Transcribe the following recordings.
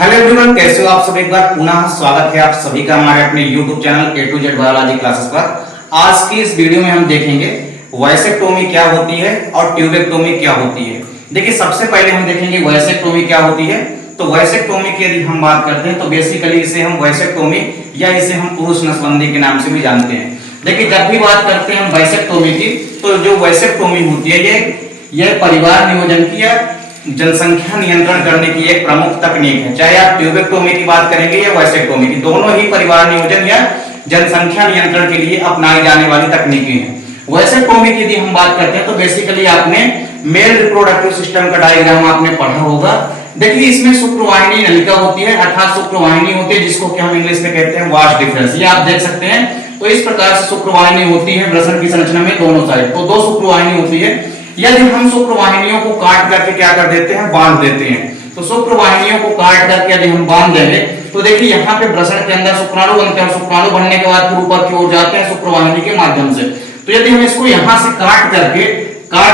Hello everyone, कैसे हो आप सब। एक बार पुनः स्वागत है आप सभी का हमारे अपने YouTube channel A to Z biology classes पर। आज की इस वीडियो में हम देखेंगे वैसेक्टोमी क्या होती है और ट्यूबेक्टोमी क्या होती है। देखिए, सबसे पहले हम देखेंगे वैसेक्टोमी क्या होती है। तो वैसेक्टोमी की यदि हम बात करते हैं तो बेसिकली इसे हम वैसेक्टोमी या इसे हम पुरुष नसबंदी के नाम से भी जानते हैं। देखिए, जब भी बात करते हैं हम वैसेक्टोमी की, तो जो वैसेक्टोमी होती है यह परिवार नियोजन की या जनसंख्या नियंत्रण करने की एक प्रमुख तकनीक है। चाहे आप ट्यूबेक्टोमी की बात करेंगे या वैसेक्टोमी की, दोनों ही परिवार नियोजन या जनसंख्या नियंत्रण के लिए अपनाई जाने वाली तकनीकें हैं। वैसेक्टोमी की यदि हम बात करते हैं तो बेसिकली आपने मेल रिप्रोडक्टिव सिस्टम का डायग्राम आपने पढ़ा होगा। देखिए, इसमें शुक्रवाहिनी नलिका होती है, अर्थात शुक्रवाहिनी होती है जिसको कि हम इंग्लिश में कहते हैं वाश डिफरेंस। ये आप देख सकते हैं। तो इस प्रकार से शुक्रवाहिनी होती है वृषण की संरचना में दोनों साइड, तो दो शुक्रवाहिनी होती है। यदि हम शुक्रवाहिनियों को काट करके क्या कर देते हैं, बांध देते हैं, तो शुक्रवाहिनियों को काट करके यदि हम बांध देंगे तो देखिए यहाँ पे वृषण के अंदर शुक्राणु बनते हैं। शुक्राणु बनने के बाद फिर ऊपर की ओर जाते हैं शुक्रवाहिनी के माध्यम से। तो यदि हम इसको यहाँ से काट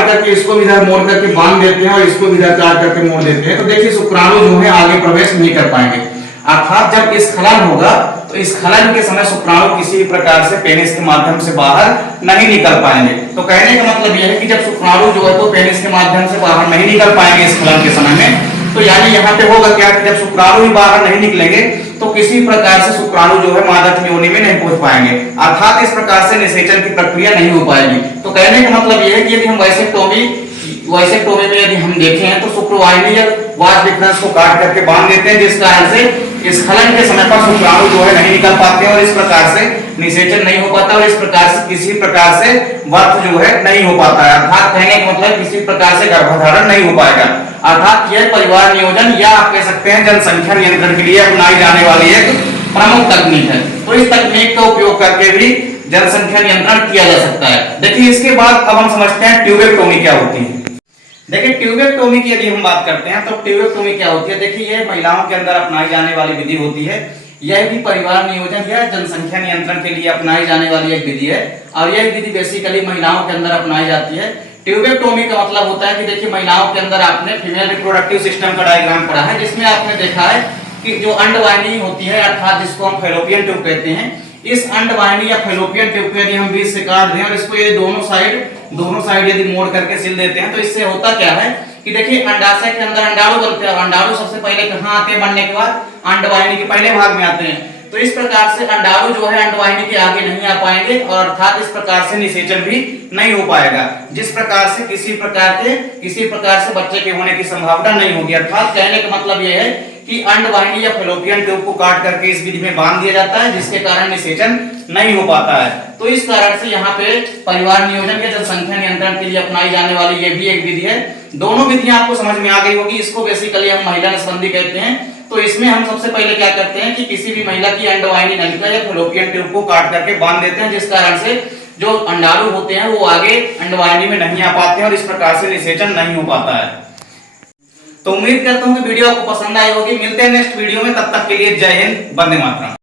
करके इसको भी इधर मोड़ करके बांध देते हैं और इसको भी इधर काट करके मोड़ देते हैं, तो देखिए शुक्राणु जो है आगे प्रवेश नहीं कर पाएंगे। अर्थात जब स्खलन होगा तो स्खलन के समय शुक्राणु किसी भी प्रकार से पेनिस के माध्यम से बाहर नहीं निकल पाएंगे। तो कहने का मतलब यह है कि जब शुक्राणु जो है तो पेनिस के माध्यम से बाहर नहीं निकल पाएंगे स्खलन के समय में, तो यानी यहाँ पे होगा क्या कि जब शुक्राणु ही बाहर नहीं निकलेंगे तो किसी प्रकार से शुक्राणु जो है मादा योनि में नहीं पहुंच पाएंगे। अर्थात इस प्रकार से निषेचन की प्रक्रिया नहीं हो पाएगी। तो कहने का मतलब यह है कि यदि हम वैसेक्टोमी में यदि हम देखें तो शुक्रवाहिनी या वाश डिफरेंस को काट करके बांध देते हैं, जिस कारण से स्खलन के समय पर शुक्राणु जो है नहीं निकल पाते और इस प्रकार से निषेचन नहीं हो पाता और इस प्रकार से किसी प्रकार से बर्थ जो है नहीं हो पाता है। अर्थात कहने का मतलब किसी प्रकार से गर्भधारण नहीं हो पाएगा। अर्थात यह परिवार नियोजन या आप कह सकते हैं जनसंख्या नियंत्रण के लिए अपनाई जाने वाली एक प्रमुख तकनीक है। तो इस तकनीक का उपयोग करके भी जनसंख्या नियंत्रण किया जा सकता है। देखिए, इसके बाद अब हम समझते हैं ट्यूबेक्टोमी क्या होती है। देखिए, ट्यूबेक्टोमी की यदि हम बात करते हैं तो ट्यूबेक्टोमी क्या होती है। देखिए, यह महिलाओं के अंदर अपनाई जाने वाली विधि होती है। यह भी परिवार नियोजन या जनसंख्या नियंत्रण के लिए अपनाई जाने वाली एक विधि है और यह विधि बेसिकली महिलाओं के अंदर अपनाई जाती है। ट्यूबेक्टोमी का मतलब होता है कि देखिए, महिलाओं के अंदर आपने फीमेल रिप्रोडक्टिव सिस्टम का डायग्राम पढ़ा है, जिसमें आपने देखा है कि जो अंडवाहिनी होती है अर्थात जिसको हम फैलोपियन ट्यूब कहते हैं, इस अंडवाहिनी या फैलोपियन ट्यूब को यदि हम बीच से काट दें और इसको ये दोनों साइड यदि मोड़ करके सिल देते हैं, तो इससे होता क्या है कि देखिए अंडाशय के अंदर अंडाणु बनते हैं। अंडाणु सबसे पहले कहाँ आते हैं बनने के बाद, अंडवाहिनी के पहले भाग में आते हैं। तो इस प्रकार से अंडाणु जो है अंडवाहिनी के आगे नहीं आ पाएंगे और अर्थात इस प्रकार से निषेचन भी नहीं हो पाएगा, जिस प्रकार से किसी प्रकार से बच्चे के होने की संभावना नहीं होगी। अर्थात कहने का मतलब यह है कि अंडवाहिनी या फैलोपियन ट्यूब को काट करके इस विधि में बांध दिया जाता है, जिसके कारण निषेचन नहीं हो पाता है। तो इस कारण से यहाँ पे परिवार नियोजन या जनसंख्या नियंत्रण के लिए अपनाई जाने वाली ये भी एक विधि है। दोनों विधियां आपको समझ में आ गई होगी। इसको बेसिकली हम महिला नसबंदी कहते हैं। तो इसमें हम सबसे पहले क्या करते हैं कि किसी भी महिला की अंडवाहिनी नलिका या फैलोपियन ट्यूब को काट करके बांध देते हैं, जिस कारण से जो अंडाणु होते हैं वो आगे अंडवाहिनी में नहीं आ पाते हैं और इस प्रकार से निषेचन नहीं हो पाता है। तो उम्मीद करता हूं कि वीडियो आपको पसंद आई होगी। मिलते हैं नेक्स्ट वीडियो में, तब तक के लिए जय हिंद, वंदे मातरम।